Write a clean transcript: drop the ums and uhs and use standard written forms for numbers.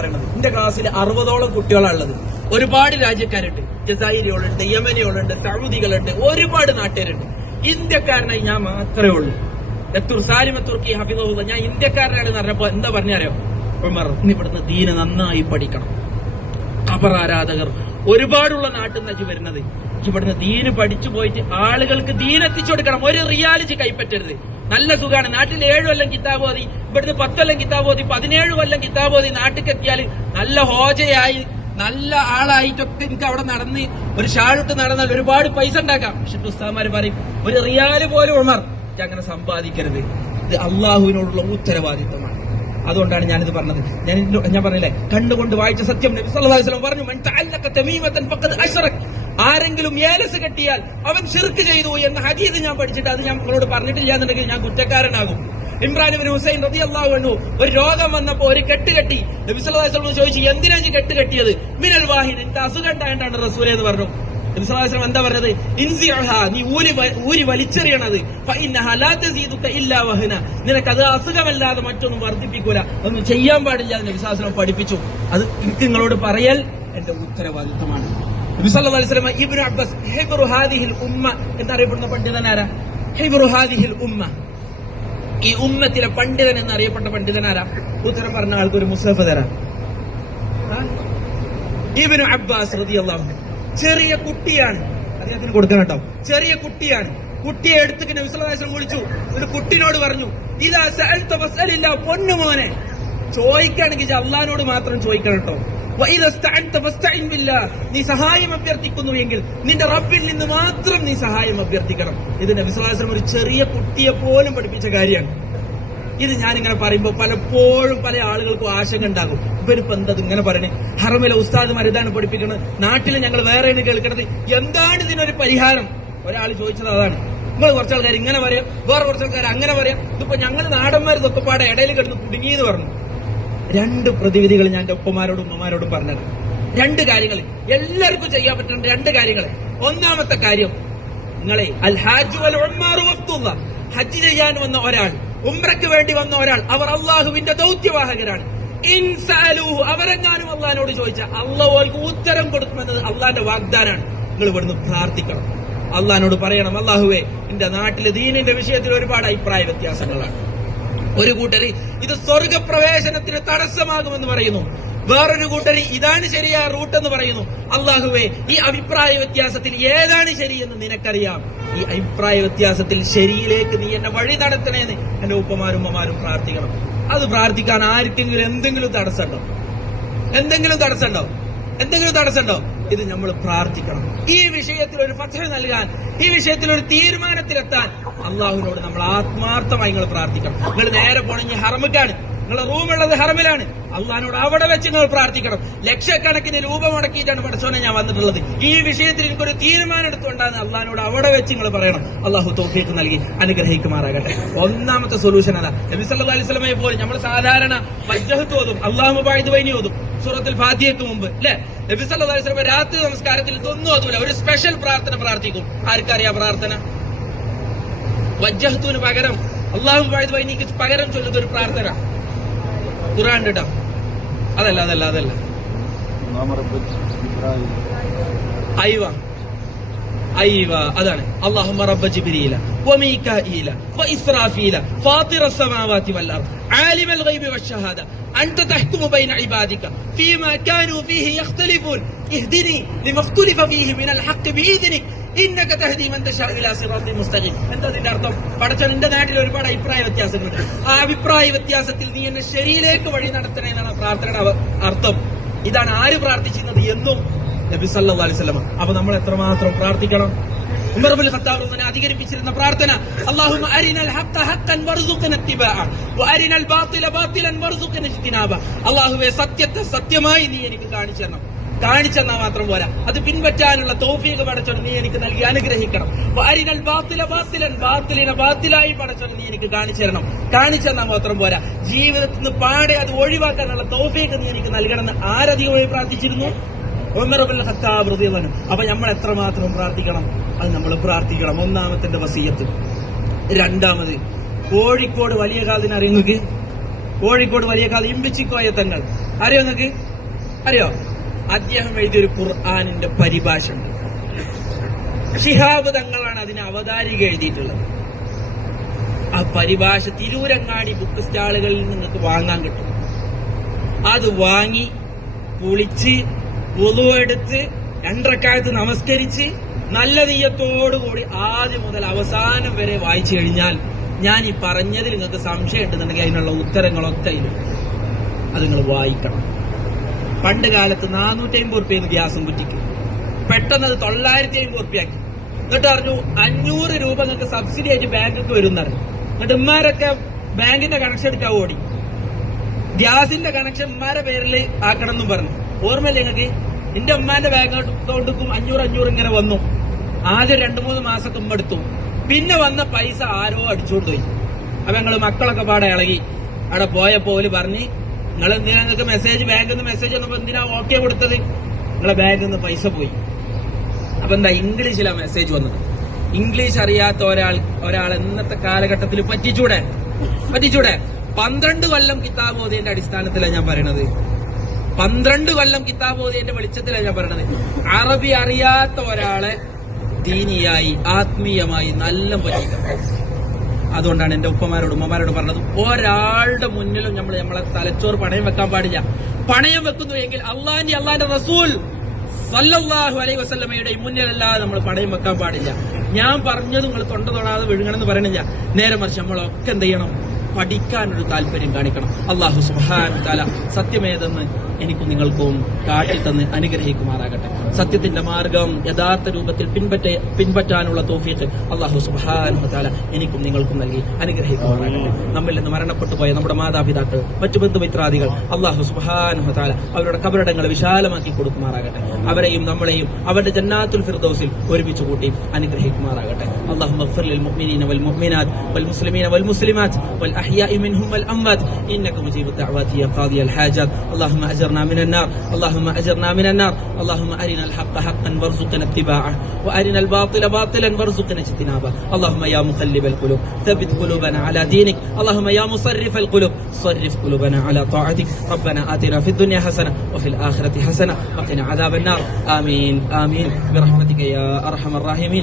പറയുന്നത്. എന്റെ ക്ലാസ്സിൽ 60ഓളം കുട്ടികളാണുള്ളത്. ഒരുപാട് രാജ്യക്കാരുണ്ട്, ജസായിരികളുണ്ട്, യമനികളുണ്ട്, സൗദികളുണ്ട്, ഒരുപാട് നാട്ടുകാരുണ്ട്. ഇന്ത്യക്കാരനായി ഞാൻ മാത്രമേ ഉള്ളൂ. സാലിമത്തുർക്കി ഹഫിദുള്ള ഞാൻ ഇന്ത്യക്കാരനാണെന്ന് പറഞ്ഞപ്പോ എന്താ പറഞ്ഞറിയോ? ഉമർ, ഇനി ഇവിടുന്ന് ദീന് നന്നായി പഠിക്കണം. ഖബർ ആരാധകർ ഒരുപാടുള്ള നാട്ടിൽ നിന്ന് വരുന്നത്. ഇവിടുന്ന് ദീന് പഠിച്ചു പോയിട്ട് ആളുകൾക്ക് ദീൻ എത്തിച്ചു കൊടുക്കണം. ഒരു റിയാലിറ്റി കൈപ്പറ്റരുത്. നല്ല സുഖമാണ്. നാട്ടിൽ 7 കൊല്ലം കിതാബ് ഓതി, ഇവിടുന്ന് 10 കൊല്ലം കിതാബ് ഓതി, 17 കൊല്ലം കിതാബ് ഓതി നാട്ടിലേക്ക് എത്തിയാൽ നല്ല ഹോജയായി നല്ല ആളായിട്ടൊക്കെ എനിക്ക് അവിടെ നടന്ന് ഒരു ഷാളിട്ട് നടന്നാൽ ഒരുപാട് പൈസ ഉണ്ടാക്കാം. പക്ഷെ ഉസ്താദ്മാര് പറയും ഒരു റിയാല് പോലും ഉമർ അങ്ങനെ സമ്പാദിക്കരുത്. ഇത് അള്ളാഹുവിനോടുള്ള ഉത്തരവാദിത്വമാണ്. അതുകൊണ്ടാണ് ഞാനിത് പറഞ്ഞത്. ഞാൻ പറഞ്ഞില്ലേ, കണ്ടുകൊണ്ട് വായിച്ച സത്യം നബി സല്ലല്ലാഹു അലൈഹി വസല്ലം പറഞ്ഞു, മൻ തഅല്ലഖ തമീമതൻ ഫഖദ് അശ്റക, ആരെങ്കിലും ഏലസ് കെട്ടിയാൽ അവൻ ശിർക്ക് ചെയ്തു എന്ന ഹദീസ് ഞാൻ പഠിച്ചിട്ട് അത് ഞാൻ നിങ്ങളോട് പറഞ്ഞിട്ടില്ല എന്നുണ്ടെങ്കിൽ ഞാൻ കുറ്റക്കാരനാകും. ഇമ്രാൻ ഇബ്നു ഹുസൈൻ റളിയല്ലാഹു അൻഹു ഒരു രോഗം വന്നപ്പോ ഒരു കെട്ട് കെട്ടി. നബി സല്ലല്ലാഹു അലൈഹി വസല്ലം ചോദിച്ചു, എന്തിനാ ഈ കെട്ട് കെട്ടിയത്? മിനൽ വാഹിൻ, എനിക്ക് അസുഖം ഉണ്ടായിട്ടാണ് റസൂലേ എന്ന് പറഞ്ഞു. നബി സല്ലല്ലാഹു അലൈഹി വസല്ലം എന്താ പറഞ്ഞത്? ഇൻസിഅഹ, നീ ഊരി വലിച്ചെറിയണത്. ഫഇന്നഹ ലാ തസീദുക ഇല്ലാ വഹന, നിനക്കത് അസുഖമല്ലാതെ മറ്റൊന്നും വർദ്ധിപ്പിക്കൂല, ഒന്നും ചെയ്യാൻ പാടില്ല എന്ന് നബി സല്ലല്ലാഹു അലൈഹി വസല്ലം പഠിപ്പിച്ചു. അത് എനിക്ക് നിങ്ങളോട് പറയൽ എന്റെ ഉത്തരവാദിത്വമാണ്. നബി സല്ലല്ലാഹു അലൈഹി വസല്ലം ഇബ്നു അബ്ബാസ് ഹിബ്റു ഹാദിഹിൽ ഉമ്മ എന്നറിയപ്പെടുന്ന പണ്ഡിതനാരാ? ഹിബ്റു ഹാദിഹിൽ ഉമ്മ, ഈ ഉമ്മത്തിലെ പണ്ഡിതൻ എന്നറിയപ്പെട്ട പണ്ഡിതനാരാ? ഉത്തരം പറഞ്ഞ ആൾക്ക് ഒരു മുസ്ഹഫ് തരാം. ഇബ്നു അബ്ബാസ് റളിയല്ലാഹു അൻഹു ചെറിയ കുട്ടിയാണ്, അദ്ദേഹത്തിന് കൊടുക്കണം കേട്ടോ. ചെറിയ കുട്ടിയാണ്. കുട്ടിയെ എടുത്തിട്ട് നബി സല്ലല്ലാഹു അലൈഹി വസല്ലം വിളിച്ചു. ഒരു കുട്ടിനോട് പറഞ്ഞു, ഇദാ സഅൽത ഫസ്അലില്ലാ, പൊന്നുമോനെ ചോദിക്കുകയാണെങ്കിൽ അള്ളാഹിനോട് മാത്രം ചോദിക്കണം കേട്ടോ. വഇദാ ഇസ്തഅൻത ഫസ്തഇൻ ബില്ലാഹ്, നീ സഹായം അഭ്യർത്ഥിക്കുന്നു എങ്കിൽ നിന്റെ റബ്ബിൽ നിന്ന് മാത്രം നീ സഹായം അഭ്യർത്ഥിക്കണം. ഇത് നബി സല്ലല്ലാഹു അലൈഹി വസല്ലം ഒരു ചെറിയ കുട്ടിയെ പോലും പഠിപ്പിച്ച കാര്യമാണ്. ഇത് ഞാനിങ്ങനെ പറയുമ്പോൾ പലപ്പോഴും പല ആളുകൾക്കും ആശങ്ക ഉണ്ടാകും, ഇവരിപ്പോ എന്താ ഇങ്ങനെ പറയണേ? ഹറമിലെ ഉസ്താദുമാർ ഇതാണ് പഠിപ്പിക്കുന്നത്, നാട്ടിൽ ഞങ്ങൾ വേറെയാണ് കേൾക്കണത്, എന്താണ് ഇതിനൊരു പരിഹാരം? ഒരാൾ ചോദിച്ചത് അതാണ്. നിങ്ങൾ കുറച്ച് ആൾക്കാർ ഇങ്ങനെ പറയാം, വേറെ കുറച്ച് ആൾക്കാർ അങ്ങനെ പറയാം. ഇതിപ്പോ ഞങ്ങൾ നാടന്മാർ തൊക്കപ്പാടെ ഇടയിൽ കിടന്ന് കുടുങ്ങിയെന്ന് പറഞ്ഞു. 2 പ്രതിവിധികൾ ഞാൻ എന്റെ ഉപ്പമാരോടും ഉമ്മമാരോടും പറഞ്ഞത്. 2 കാര്യങ്ങൾ എല്ലാവർക്കും ചെയ്യാൻ പറ്റുന്ന 2 കാര്യങ്ങൾ. ഒന്നാമത്തെ കാര്യം, നിങ്ങളെ അൽ ഹാജ് വൽ ഉമ്മാറു വഖ്തുള്ള, ഹജ്ജ് ചെയ്യാൻ വന്ന ഒരാൾ, ഉംറയ്ക്ക് വേണ്ടി വന്ന ഒരാൾ, അവർ അള്ളാഹുവിന്റെ ദൗത്യവാഹകരാണ്. ഇൻസഅലൂഹു, അവരെങ്ങാനും അള്ളാഹിനോട് ചോദിച്ചാൽ അള്ളാഹു അവർക്ക് ഉത്തരം കൊടുക്കുമെന്നത് അള്ളാഹിന്റെ വാഗ്ദാനാണ്. നിങ്ങൾ ഇവിടുന്ന് പ്രാർത്ഥിക്കണം, അള്ളാഹിനോട് പറയണം, അള്ളാഹുവേ എന്റെ നാട്ടില് ദീനിന്റെ വിഷയത്തിൽ ഒരുപാട് അഭിപ്രായ വ്യത്യാസങ്ങളാണ്. ഒരു കൂട്ടര് ഇത് സ്വർഗപ്രവേശനത്തിന് തടസ്സമാകുമെന്ന് പറയുന്നു, വേറൊരു കൂട്ടര് ഇതാണ് ശരിയായ റൂട്ട് എന്ന് പറയുന്നു. അള്ളാഹുവേ ഈ അഭിപ്രായ വ്യത്യാസത്തിൽ ഏതാണ് ശരിയെന്ന് നിനക്കറിയാം, ഈ അഭിപ്രായ വ്യത്യാസത്തിൽ ശരിയിലേക്ക് നീ എന്നെ വഴി നടത്തണേന്ന് എന്റെ ഉപ്പമാരും ഉമ്മമാരും പ്രാർത്ഥിക്കണം. അത് പ്രാർത്ഥിക്കാൻ ആർക്കെങ്കിലും എന്തെങ്കിലും തടസ്സമുണ്ടോ? എന്തെങ്കിലും തടസ്സമുണ്ടോ? ഇത് നമ്മൾ പ്രാർത്ഥിക്കണം. ഈ വിഷയത്തിൽ ഒരു ഫത്വ നൽകാൻ, ഈ വിഷയത്തിൽ ഒരു തീരുമാനത്തിലെത്താൻ അള്ളാഹുവിനോട് നമ്മൾ ആത്മാർത്ഥമായി നിങ്ങൾ പ്രാർത്ഥിക്കണം. നിങ്ങൾ നേരെ പോണെങ്കിൽ ഹറമിക്കാണ്, നിങ്ങളുടെ റൂമുള്ളത് ഹറമിലാണ്, അള്ളാഹിനോട് അവിടെ വെച്ച് നിങ്ങൾ പ്രാർത്ഥിക്കണം. ലക്ഷക്കണക്കിന് രൂപ മുടക്കിയിട്ടാണ് പടച്ചോനെ ഞാൻ വന്നിട്ടുള്ളത്, ഈ വിഷയത്തിൽ എനിക്കൊരു തീരുമാനം എടുത്തുകൊണ്ടാണ് അള്ളാഹിനോട് അവിടെ വെച്ച് നിങ്ങൾ പറയണം. അള്ളാഹു തൗഫീഖ് നൽകി അനുഗ്രഹിക്കുമാറാകട്ടെ. ഒന്നാമത്തെ സൊല്യൂഷൻ അതാ. നബി സല്ലല്ലാഹു അലൈഹി വസല്ലമയെ പോലെ നമ്മൾ സാധാരണ വജ്ഹത്ത് ഓതും, അല്ലാഹു മുബായിദ് ബൈനി ഓതും സൂറത്തുൽ ഫാത്തിഹയ്ക്ക് മുമ്പ്, അല്ലെ? നബി സല്ലല്ലാഹു അലൈഹി വസല്ലം രാത്രി നമസ്കാരത്തിൽ ഇതൊന്നും ഓതൂല, ഒരു സ്പെഷ്യൽ പ്രാർത്ഥന പ്രാർത്ഥിക്കും. ആർക്കറിയാം പ്രാർത്ഥന? വജ്ഹത്തുന് പകരം അല്ലാഹു മുബായിദ് ബൈനിക്ക് പകരം ചൊല്ലുന്ന ഒരു പ്രാർത്ഥന ഖുർആൻ കേട്ടോ. അതല്ല അയ്വ അതാണ്. അല്ലാഹുമ്മ റബ്ബ ജിബ്രീല വമീകാഈല വഇസ്രാഫീല ഫാത്തിറസ് സമാവാതി വൽ അർദ് ആലിമൽ ഗൈബി വശഹാദ അൻത തഹ്കുമു ബൈന ഇബാദിക ഫീമാ കാനൂ ഫീഹി യഖ്തലിഫൂൻ ഇഹ്ദിനി ലിമഖ്തുലിഫ ഫീഹി മിനൽ ഹഖ് ബിഇദ്നിക ഇന്നക തഹ്ദി മൻ തശാ ഇലാ സിറാത്തിൻ മുസ്തഖീം. എന്താ ഇതിന്റെ അർത്ഥം? പടച്ചോൻ എന്റെ നാട്ടിൽ ഒരുപാട് അഭിപ്രായ വ്യത്യാസങ്ങളുണ്ട്, ആ അഭിപ്രായ വ്യത്യാസത്തിൽ നീ എന്നെ ശരിയിലേക്ക് വഴി നടത്തണേ എന്നാണ് പ്രാർത്ഥനയുടെ അർത്ഥം. ഇതാണ് ആര് പ്രാർത്ഥിച്ചിരുന്നത് എന്നും നബി സല്ലല്ലാഹു അലൈഹി വസല്ലം. അപ്പൊ നമ്മൾ എത്രമാത്രം പ്രാർത്ഥിക്കണം? ഉമർ ഇബ്നുൽ ഖത്താബ് തന്നെ അധികരിപ്പിച്ചിരുന്ന പ്രാർത്ഥന, അല്ലാഹുമ്മ അരിനൽ ഹഖ്ക ഹഖ്കൻ വർസുഖ്ന ഇത്തിബാഅ വഅരിനൽ ബാത്തില ബാത്തിലൻ വർസുഖ്ന ഇജ്തിനാബ. അല്ലാഹുവേ സത്യത്തെ സത്യമായി നീ എനിക്ക് കാണിച്ചെന്നാൽ മാത്രം പോരാ, അത് പിൻപറ്റാനുള്ള തൗഫീഖ് പടച്ചോൻ നീ എനിക്ക് നൽകി അനുഗ്രഹിക്കണം. അരിനൽ ബാത്തില ബാത്തിലൻ, ബാത്തിലിനെ ബാത്തിലായി പടച്ചോൻ നീ എനിക്ക് കാണിച്ചെന്നാൽ മാത്രം പോരാ, ജീവിതത്തിൽ നിന്ന് പാടെ അത് ഒഴിവാക്കാനുള്ള തൗഫീഖ് നീ എനിക്ക് നൽകണമെന്ന് ആരധികമായി പ്രാർത്ഥിച്ചിരുന്നു? ഉമർ ഇബ്നുൽ ഖത്താബ് റളിയല്ലാഹു അൻഹു. അപ്പൊ നമ്മൾ എത്രമാത്രം പ്രാർത്ഥിക്കണം? അത് നമ്മൾ പ്രാർത്ഥിക്കണം. ഒന്നാമത്തെ വസിയത്ത്. രണ്ടാമത്, കോഴിക്കോട് വലിയ കാതിന് അറിയുന്നത് കോഴിക്കോട് വലിയ കാല ഇമ്പിച്ചിക്കോയ തങ്ങൾ അറിയോ നിങ്ങൾക്ക്? അറിയോ? അദ്ദേഹം എഴുതിയൊരു ഖുർആനിന്റെ പരിഭാഷ ഉണ്ട്. ശിഹാബ് തങ്ങളാണ് അതിന് അവതാരിക എഴുതിയിട്ടുള്ളത്. ആ പരിഭാഷ തിരൂരങ്ങാടി ബുക്ക് സ്റ്റാളുകളിൽ നിങ്ങൾക്ക് വാങ്ങാൻ കിട്ടും. അത് വാങ്ങി കുളിച്ച് വുളു എടുത്ത് 2 റക്അത്ത് നമസ്കരിച്ച് നല്ല നീയത്തോടുകൂടി ആദ്യം മുതൽ അവസാനം വരെ വായിച്ചു കഴിഞ്ഞാൽ ഞാൻ ഈ പറഞ്ഞതിൽ നിങ്ങൾക്ക് സംശയം ഉണ്ടെന്നുണ്ടെങ്കിൽ അതിനുള്ള ഉത്തരങ്ങളൊക്കെ ഇല്ല. അത് നിങ്ങൾ വായിക്കണം. പണ്ട് കാലത്ത് 450 ഉറുപ്പ്യ ഗ്യാസും കുറ്റിക്ക്, പെട്ടെന്ന് അത് 950 ഉറുപ്പ്യാക്കി. എന്നിട്ട് അറിഞ്ഞു 500 രൂപ നിങ്ങൾക്ക് സബ്സിഡി ആയിട്ട് ബാങ്കിക്ക് വരും എന്നറിഞ്ഞു. എന്നിട്ട് ഉമ്മാരൊക്കെ ബാങ്കിന്റെ കണക്ഷൻ എടുക്കാൻ ഓടി. ഗ്യാസിന്റെ കണക്ഷൻ ഉമ്മാരെ പേരിൽ ആക്കണം എന്നും പറഞ്ഞു. ഓർമ്മയില്ലേ നിങ്ങൾക്ക്? എന്റെ ഉമ്മാന്റെ ബാങ്ക് അക്കൗണ്ടിക്കും 500 ഇങ്ങനെ വന്നു. ആദ്യം 2-3 മാസമൊക്കെ ഉമ്മ എടുത്തു. പിന്നെ വന്ന പൈസ ആരോ അടിച്ചുകൊണ്ട് പോയി. അപ്പൊ ഞങ്ങള് മക്കളൊക്കെ പാടെ ഇളകി. അവിടെ പോയപ്പോ ഓല് പറഞ്ഞ്, നിങ്ങൾ എന്തിനാ നിങ്ങൾക്ക് മെസ്സേജ് ബാങ്കിൽ നിന്ന് മെസ്സേജ് വന്നപ്പോ എന്തിനാ ഓക്കെ കൊടുത്തത്? നിങ്ങളെ ബാങ്കിൽ നിന്ന് പൈസ പോയി. അപ്പൊ എന്താ ഇംഗ്ലീഷിലാ മെസ്സേജ് വന്നത്. ഇംഗ്ലീഷ് അറിയാത്ത ഒരാൾ ഇന്നത്തെ കാലഘട്ടത്തിൽ പറ്റിച്ചൂടെ? 12 കൊല്ലം കിതാബ് ഓതിയതിന്റെ അടിസ്ഥാനത്തിലാണ് ഞാൻ പറയണത്. 12 കൊല്ലം കിതാബ് ഓതിയതിന്റെ വെളിച്ചത്തിലാണ് ഞാൻ പറയണത്. അറബി അറിയാത്ത ഒരാളെ ദീനിയായി ആത്മീയമായി നല്ല പറ്റിക്കണം. അതുകൊണ്ടാണ് എന്റെ ഉമ്മമാരോട് പറഞ്ഞത്, ഒരാളുടെ മുന്നിലും നമ്മളെ തലച്ചോറ് പണയം വെക്കാൻ പാടില്ല. പണയം വെക്കുന്നു എങ്കിൽ അള്ളാന്റെ റസൂൽ സല്ലല്ലാഹു അലൈഹി വസല്ലമയുടെ മുന്നിലല്ലാതെ നമ്മൾ പണയം വെക്കാൻ പാടില്ല. ഞാൻ പറഞ്ഞത് നിങ്ങൾ തൊണ്ട തൊടാതെ വിഴുങ്ങണമെന്ന് പറയണില്ല. നേരെ മറിച്ച് നമ്മളൊക്കെ എന്ത് ചെയ്യണം? പഠിക്കാനൊരു താല്പര്യം കാണിക്കണം. അല്ലാഹു സുബ്ഹാനഹു വ തആല സത്യമേതെന്ന് എനിക്കും നിങ്ങൾക്കും കാട്ടിത്തന്ന് അനുഗ്രഹിക്കുമാറാകട്ടെ. സത്യത്തിന്റെ മാർഗം യഥാർത്ഥ രൂപത്തിൽ പിൻപറ്റാനുള്ള തൗഫീഖ് അല്ലാഹു സുബ്ഹാനഹു വ തആല എനിക്കും നിങ്ങൾക്കും നൽകി അനുഗ്രഹിക്കുമാറാകട്ടെ. നമ്മിൽ നിന്ന് മരണപ്പെട്ടു പോയ നമ്മുടെ മാതാപിതാക്കൾ, മറ്റു ബന്ധുമിത്രാദികൾ അല്ലാഹു സുബ്ഹാനഹു വ തആല അവരുടെ ഖബറിടങ്ങൾ വിശാലമാക്കി കൊടുക്കുമാറാകട്ടെ. അവരെയും നമ്മളെയും അവരുടെ ജന്നാത്തുൽ ഫിർദൗസിൽ ഒരുമിച്ച് കൂട്ടി അനുഗ്രഹിക്കുമാറാകട്ടെ. അല്ലാഹുമ്മ ഗ്ഫിർ ലിൽ മുഅ്മിനീന വൽ മുഅ്മിനാത്ത് വൽ മുസ്ലിമീന വൽ മുസ്ലിമാത്ത് വൽ അഹ്യാഇ മിൻഹും വൽ അംവാത് ഇന്നക മുജീബു ദഅവാതി യാ ഖാദിയൽ ഹാജാത്ത്. اللهم أجرنا من النار، اللهم أجرنا من النار، اللهم أرنا الحق حقا وارزقنا اتباعه وأرنا الباطل باطلا وارزقنا اجتنابه. اللهم يا مقلب القلوب ثبت قلوبنا على دينك، اللهم يا مصرف القلوب صرف قلوبنا على طاعتك. ربنا آتنا في الدنيا حسنة وفي الآخرة حسنة وقنا عذاب النار. آمين آمين برحمتك يا أرحم الراحمين.